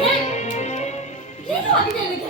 ಏನ್? ಏನು ಆಗಿದೆ ನಿನಗೆ? ನೀನೇನೋ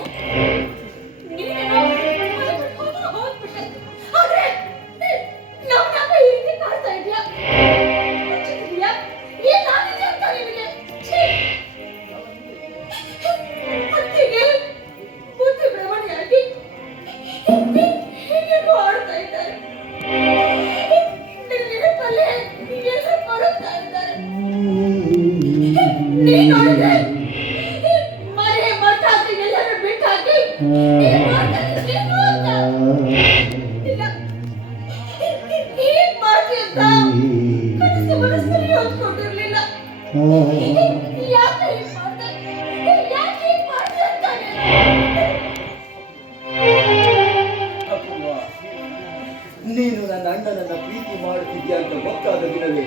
ನೀನು ನನ್ನ ಅಣ್ಣನನ್ನ ಪ್ರೀತಿ ಮಾಡುತ್ತಿದ್ಯಾ ಅಂತ ಗೊತ್ತಾದ ದಿನವೇ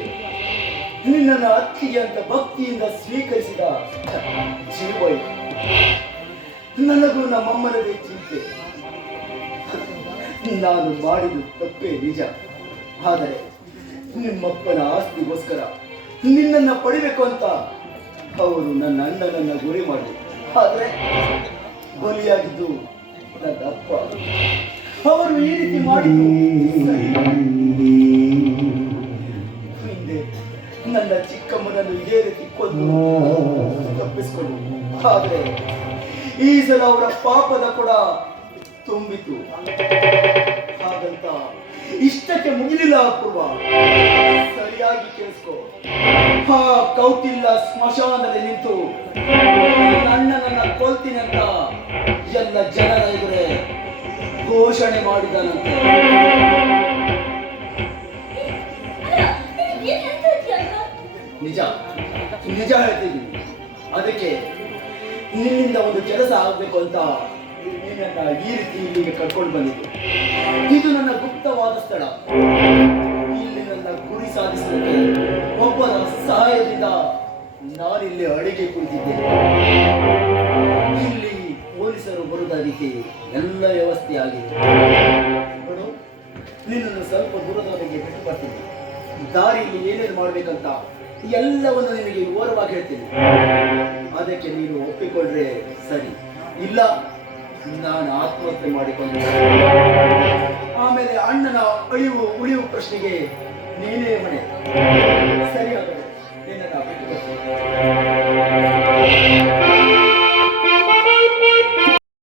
ನಿನ್ನನ್ನು ಅತ್ತಿಗೆ ಅಂತ ಭಕ್ತಿಯಿಂದ ಸ್ವೀಕರಿಸಿದ ಜೀವ ಇದು. ನನಗೂ ನಮ್ಮಮ್ಮನದೇ ಚಿಂತೆ. ನಾನು ಮಾಡಿದ ತಪ್ಪೇ ನಿಜ. ಆದರೆ ನಿಮ್ಮಪ್ಪನ ಆಸ್ತಿಗೋಸ್ಕರ ನಿನ್ನನ್ನ ಪಡಿಬೇಕು ಅಂತ ಅವರು ನನ್ನ ಅಣ್ಣನನ್ನ ಗುರಿ ಮಾಡಿದ್ರು. ಆದರೆ ಬಲಿಯಾಗಿದ್ದು ನನ್ನ ಅಪ್ಪ. ಅವರು ಈ ರೀತಿ ಮಾಡಿದ್ದು ನನ್ನ ಚಿಕ್ಕಮ್ಮನನ್ನು ಇದೇ ರೀತಿ ಕೊಂದು. ತಪ್ಪಿಸಿಕೊಂಡು ಆದರೆ ಈ ಸಲ ಅವರ ಪಾಪದ ಕೂಡ ತುಂಬಿತು. ಹಾಗಂತ ಇಷ್ಟಕ್ಕೆ ಮುಗಿಲಿಲ್ಲ ಅಪೂರ್ವ. ಸರಿಯಾಗಿ ಕೇಳಿಸ್ಕೋ. ಹಾ ಕೌಟಿಲ್ಲ ಸ್ಮಶಾನದಲ್ಲಿ ನಿಂತು. ನನ್ನ ಅಣ್ಣನನ್ನ ಕೊಲ್ತಿನಂತ ಎಲ್ಲ ಜನರ ಎದುರೇ ಘೋಷಣೆ ಮಾಡಿದನಂತೆ. ನಿಜ. ನಿಜ ಹೇಳ್ತೀನಿ. ಅದಕ್ಕೆ ನಿನ್ನಿಂದ ಒಂದು ಕೆಲಸ ಆಗ್ಬೇಕು ಅಂತ ನಿನ್ನನ್ನ ಈ ರೀತಿ ಇಲ್ಲಿಗೆ ಕರ್ಕೊಂಡು ಬಂದಿದ್ದು. ಇದು ನನ್ನ ಗುಪ್ತವಾದ ಸ್ಥಳ. ಇಲ್ಲಿ ನನ್ನ ಗುರಿ ಸಾಧಿಸಲಿಕ್ಕೆ ಒಬ್ಬರ ಸಹಾಯದಿಂದ ನಾನಿಲ್ಲಿ ಅಡಿಗೆ ಕುಳಿತಿದ್ದೇನೆ. ಇಲ್ಲಿ ಪೊಲೀಸರು ಬರುದ ರೀತಿ ಎಲ್ಲ ವ್ಯವಸ್ಥೆ ನೋಡು ನಿನ್ನನ್ನು ಸ್ವಲ್ಪ ದೂರದವರೆಗೆ ಬಿಟ್ಟು ಬರ್ತೀನಿ. ದಾರಿಯಲ್ಲಿ ಏನೇನು ಮಾಡ್ಬೇಕಂತ ಎಲ್ಲವನ್ನು ನಿಮಗೆ ವಿವರವಾಗಿ ಹೇಳ್ತೀನಿ. ಅದಕ್ಕೆ ನೀನು ಒಪ್ಪಿಕೊಂಡ್ರೆ ಸರಿ. ಇಲ್ಲ, ನಾನು ಆತ್ಮಹತ್ಯೆ ಮಾಡಿಕೊಂಡು. ಆಮೇಲೆ ಅಣ್ಣನ ಅಳಿವು ಉಳಿವು ಪ್ರಶ್ನೆಗೆ ನೀನೇ ಮನೆ. ಸರಿ ನಿನ್ನ